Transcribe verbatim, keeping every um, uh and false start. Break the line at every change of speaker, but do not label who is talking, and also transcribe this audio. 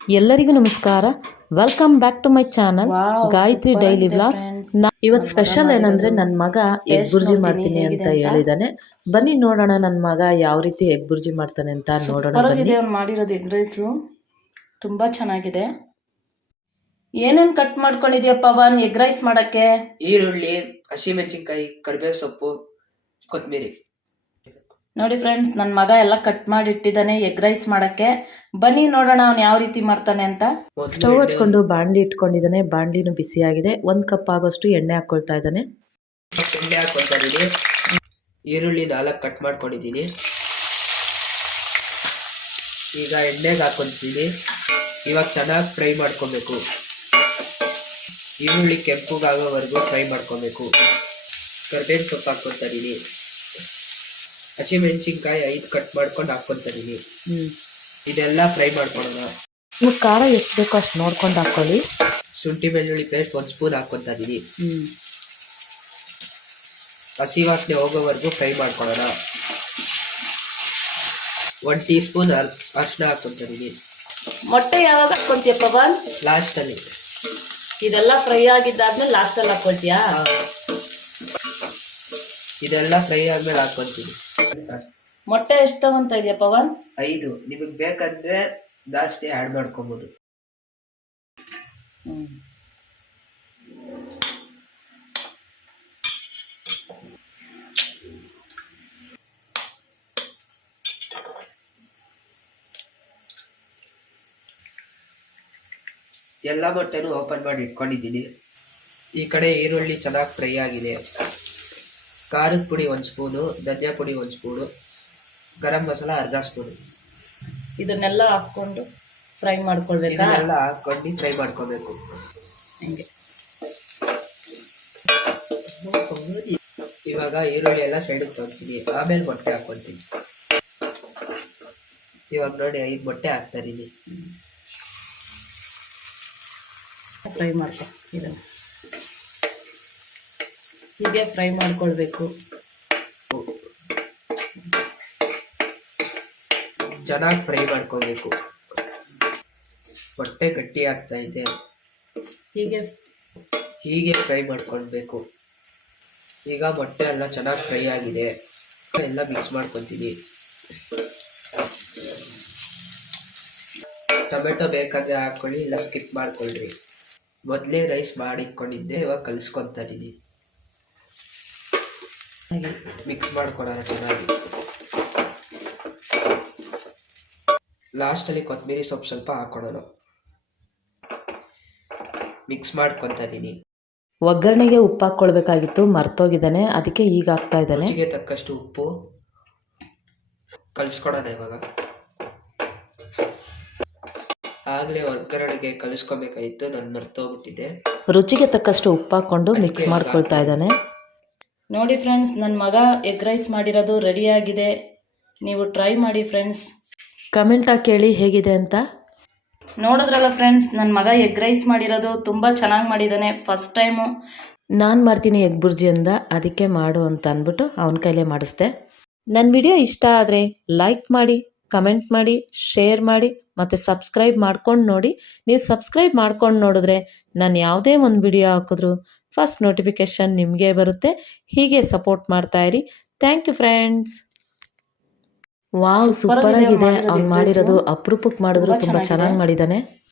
ಎಲ್ಲರಿಗೂ ನಮಸ್ಕಾರ. Welcome back to my channel
wow,
Gayatri
super
daily
ಆಗಿದೆ
ವ್ಲಾಗ್ಸ್.
ಫ್ರೆಂಡ್ಸ್.
ಇವತ್ತು
ನನ್
ಸ್ಪೆಷಲ್
ಮಗ
ಏನಂದ್ರೆ
ಮಾಡಿರೋದು
ನನ್ನ ಮಗ ಎಗ್
ಟೇಸ್ಟ್
ಬುರ್ಜಿ
ನೋಡ್ತೀನಿ
ಮಾಡ್ತೀನಿ ಅಂತ
ಹೇಗಿದೆ ಅಂತ.
ಹೇಳಿದಾನೆ. ಬನ್ನಿ ನೋಡೋಣ ನನ್ನ ಮಗ ಯಾವ ರೀತಿ ಎಗ್ ಬುರ್ಜಿ ಮಾಡ್ತಾನೆ ಅಂತ ನೋಡೋಣ
ಸೂಪರ್
ಬನ್ನಿ.
ಆಗಿದೆ ಅವ್ನು ಮಾಡಿರೋದು ಎಗ್ ರೈಸು, ತುಂಬಾ ಚೆನ್ನಾಗಿದೆ. ಏನೇನ್ ಕಟ್ ಮಾಡ್ಕೊಂಡಿದ್ಯಪ್ಪ ಪವನ್ ಎಗ್ ರೈಸ್ ಮಾಡಕ್ಕೆ?
ಈರುಳ್ಳಿ, ಹಸಿಮೆಣಸಿನ್ಕಾಯಿ, ಕರಿಬೇವು ಸೊಪ್ಪು, ಕೊತ್ತಂಬರಿ.
ನೋಡಿ ಫ್ರೆಂಡ್ಸ್, ನನ್ನ ಮಗ ಎಲ್ಲ ಕಟ್ ಮಾಡಿ ಇಟ್ಟಿದ್ದಾನೆ ಎಗ್ ರೈಸ್ ಮಾಡಕ್ಕೆ. ಬನ್ನಿ ನೋಡೋಣ ಅವ್ನು ಯಾವ ರೀತಿ ಮಾಡ್ತಾನೆ ಅಂತ.
ಸ್ಟವ್ ಹಚ್ಕೊಂಡು ಬಾಣಲಿ ಇಟ್ಕೊಂಡಿದ್ದಾನೆ. ಬಾಣಲಿನೂ ಬಿಸಿಯಾಗಿದೆ. ಒಂದು ಕಪ್ ಆಗೋಷ್ಟು ಎಣ್ಣೆ ಹಾಕೊಳ್ತಾ ಇದ್ದಾನೆ.
ಎಣ್ಣೆ ಹಾಕೊಳ್ತಾ ಇದ್ದೀನಿ. ಈರುಳ್ಳಿ ನಾಲ್ಕು ಕಟ್ ಮಾಡ್ಕೊಂಡಿದ್ದೀನಿ. ಈಗ ಎಣ್ಣೆಗೆ ಹಾಕೊತೀನಿ. ಇವಾಗ ಚೆನ್ನಾಗಿ ಫ್ರೈ ಮಾಡ್ಕೊಬೇಕು. ಈರುಳ್ಳಿ ಕೆಂಪುಗಾಗೋವರೆಗೂ ಫ್ರೈ ಮಾಡ್ಕೊಬೇಕು. ಕರಿಬೇವು ಸೊಪ್ಪು ಹಾಕ್ಕೊತಾ ಇದ್ದೀನಿ. ಹಸಿಮೆಣಸಿನ್ಕಾಯಿ ಐದು ಕಟ್ ಮಾಡ್ಕೊಂಡು ಹಾಕ್ಕೊತಾ ಇದ್ದೀನಿ. ಇದೆಲ್ಲ ಫ್ರೈ ಮಾಡ್ಕೊಳ್ಳೋಣ.
ನೀವು ಖಾರ ಎಷ್ಟು ಬೇಕೋ ಅಷ್ಟು ನೋಡ್ಕೊಂಡು ಹಾಕೊಳ್ಳಿ.
ಶುಂಠಿ ಬೆಳ್ಳುಳ್ಳಿ ಪೇಸ್ಟ್ ಒಂದು ಸ್ಪೂನ್ ಹಾಕ್ಕೊತಾ ಇದ್ದೀನಿ. ಹಸಿ ವಾಸನೆ ಹೋಗೋವರೆಗೂ ಫ್ರೈ ಮಾಡ್ಕೊಳ್ಳೋಣ. ಒಂದು ಟೀ ಸ್ಪೂನ್ ಅರಿಶಿನ ಹಾಕ್ಕೊತಾ ಇದ್ದೀನಿ.
ಮೊಟ್ಟೆ ಯಾವಾಗ ಹಾಕ್ಕೊಳ್ತೀಯ ಪವನ್?
ಲಾಸ್ಟಲ್ಲಿ.
ಇದೆಲ್ಲ ಫ್ರೈ ಆಗಿದ್ದಾದ್ಮೇಲೆ ಲಾಸ್ಟಲ್ಲಿ ಹಾಕ್ಕೊಳ್ತೀಯಾ?
ಇದೆಲ್ಲ ಫ್ರೈ ಆದ್ಮೇಲೆ ಹಾಕ್ಕೊಂತೀನಿ.
ಮೊಟ್ಟೆ ಎಷ್ಟು ತಗೊಂತ ಇದೆಯಾ ಪವನ್?
ಐದು. ನಿಮಗೆ ಬೇಕಂದ್ರೆ ಜಾಸ್ತಿ ಆ್ಯಡ್ ಮಾಡ್ಕೊಬೋದು. ಎಲ್ಲ ಮೊಟ್ಟೆನೂ ಓಪನ್ ಮಾಡಿ ಇಟ್ಕೊಂಡಿದ್ದೀನಿ. ಈ ಕಡೆ ಈರುಳ್ಳಿ ಚೆನ್ನಾಗಿ ಫ್ರೈ ಆಗಿದೆ. ಖಾರದ ಪುಡಿ ಒಂದು ಸ್ಪೂನು, ಧನಿಯಾ ಪುಡಿ ಒಂದು ಸ್ಪೂನು, ಗರಂ ಮಸಾಲ ಅರ್ಧ ಸ್ಪೂನು.
ಇದನ್ನೆಲ್ಲ ಹಾಕ್ಕೊಂಡು ಫ್ರೈ ಮಾಡ್ಕೊಳ್ಬೇಕಾ?
ಇದನ್ನೆಲ್ಲ ಹಾಕ್ಕೊಂಡು ಫ್ರೈ ಮಾಡ್ಕೋಬೇಕು.
ಹಿಂಗೆ
ಇವಾಗ ಈರುಳ್ಳಿ ಎಲ್ಲ ಸೈಡಿಗೆ ತೊಗೊತೀನಿ. ಆಮೇಲೆ ಮೊಟ್ಟೆ ಹಾಕ್ಕೊತೀನಿ. ಇವಾಗ ನೋಡಿ ಐದು ಮೊಟ್ಟೆ ಹಾಕ್ತಾ ಇದ್ದೀನಿ.
ಫ್ರೈ ಮಾಡ್ಕೊ. ಇದನ್ನು ಹೀಗೆ ಫ್ರೈ ಮಾಡ್ಕೊಳ್ಬೇಕು.
ಚೆನ್ನಾಗಿ ಫ್ರೈ ಮಾಡ್ಕೋಬೇಕು. ಮೊಟ್ಟೆ ಗಟ್ಟಿ ಆಗ್ತಾ ಇದೆ.
ಹೀಗೆ
ಹೀಗೆ ಫ್ರೈ ಮಾಡ್ಕೊಳ್ಬೇಕು. ಈಗ ಮೊಟ್ಟೆ ಎಲ್ಲ ಚೆನ್ನಾಗಿ ಫ್ರೈ ಆಗಿದೆ. ಎಲ್ಲ ಮಿಕ್ಸ್ ಮಾಡ್ಕೊತೀನಿ. ಟೊಮೆಟೊ ಬೇಕಾದ್ರೆ ಹಾಕ್ಕೊಳ್ಳಿ, ಇಲ್ಲ ಸ್ಕಿಪ್ ಮಾಡ್ಕೊಳ್ರಿ. ಮೊದಲೇ ರೈಸ್ ಮಾಡಿ ಇಟ್ಕೊಂಡಿದ್ದೆ, ಇವಾಗ ಕಲಿಸ್ಕೊತಾ ಇದ್ದೀನಿ. ಮಿಕ್ಸ್ ಮಾಡ್ಕೊಳ್ಳೋಣ ಚೆನ್ನಾಗಿ. ಲಾಸ್ಟಲ್ಲಿ ಕೊತ್ತಂಬರಿ ಸೊಪ್ಪು ಸ್ವಲ್ಪ ಹಾಕೊಳ್ಳೋಣ. ಮಿಕ್ಸ್ ಮಾಡ್ಕೊತಾ ಇದ್ದೀನಿ.
ಒಗ್ಗರಣೆಗೆ ಉಪ್ಪು ಹಾಕ್ಕೊಳ್ಬೇಕಾಗಿತ್ತು, ಮರ್ತೋಗಿದ್ದಾನೆ. ಅದಕ್ಕೆ ಈಗ ಹಾಕ್ತಾ ಇದ್ದಾನೆ.
ರುಚಿಗೆ ತಕ್ಕಷ್ಟು ಉಪ್ಪು ಕಲಿಸ್ಕೊಡೋಣ. ಇವಾಗ ಆಗಲೇ ಒಗ್ಗರಣೆಗೆ ಕಲಿಸ್ಕೊಬೇಕಾಗಿತ್ತು, ನಾನು ಮರ್ತೋಗ್ಬಿಟ್ಟಿದ್ದೆ.
ರುಚಿಗೆ ತಕ್ಕಷ್ಟು ಉಪ್ಪು ಹಾಕ್ಕೊಂಡು ಮಿಕ್ಸ್ ಮಾಡ್ಕೊಳ್ತಾ ಇದ್ದಾನೆ.
ನೋಡಿ ಫ್ರೆಂಡ್ಸ್, ನನ್ನ ಮಗ ಎಗ್ ರೈಸ್ ಮಾಡಿರೋದು ರೆಡಿಯಾಗಿದೆ. ನೀವು ಟ್ರೈ ಮಾಡಿ ಫ್ರೆಂಡ್ಸ್.
ಕಮೆಂಟ್ ಹಾಕಿ ಹೇಳಿ ಹೇಗಿದೆ ಅಂತ.
ನೋಡಿದ್ರಲ್ಲ ಫ್ರೆಂಡ್ಸ್, ನನ್ನ ಮಗ ಎಗ್ ರೈಸ್ ಮಾಡಿರೋದು ತುಂಬ ಚೆನ್ನಾಗಿ ಮಾಡಿದ್ದಾನೆ. ಫಸ್ಟ್ ಟೈಮು
ನಾನು ಮಾಡ್ತೀನಿ ಎಗ್ ಬುರ್ಜಿ ಅಂದ, ಅದಕ್ಕೆ ಮಾಡು ಅಂತ ಅಂದ್ಬಿಟ್ಟು ಅವನ ಕೈಲೇ ಮಾಡಿಸ್ದೆ. ನನ್ನ ವಿಡಿಯೋ ಇಷ್ಟ ಆದರೆ ಲೈಕ್ ಮಾಡಿ, ಕಮೆಂಟ್ ಮಾಡಿ, ಶೇರ್ ಮಾಡಿ ಮತ್ತು ಸಬ್ಸ್ಕ್ರೈಬ್ ಮಾಡ್ಕೊಂಡು ನೋಡಿ. ನೀವು ಸಬ್ಸ್ಕ್ರೈಬ್ ಮಾಡ್ಕೊಂಡು ನೋಡಿದ್ರೆ ನಾನು ಯಾವುದೇ ಒಂದು ವಿಡಿಯೋ ಹಾಕಿದ್ರು ಫಸ್ಟ್ ನೋಟಿಫಿಕೇಷನ್ ನಿಮಗೆ ಬರುತ್ತೆ. ಹೀಗೆ ಸಪೋರ್ಟ್ ಮಾಡ್ತಾ ಇರಿ. Thank you friends. Wow, super ಆಗಿದೆ. ಅವ್ನು ಮಾಡಿರೋದು ಅಪರೂಪಕ್ಕೆ ಮಾಡಿದ್ರು ತುಂಬ ಚೆನ್ನಾಗಿ ಮಾಡಿದ್ದಾನೆ.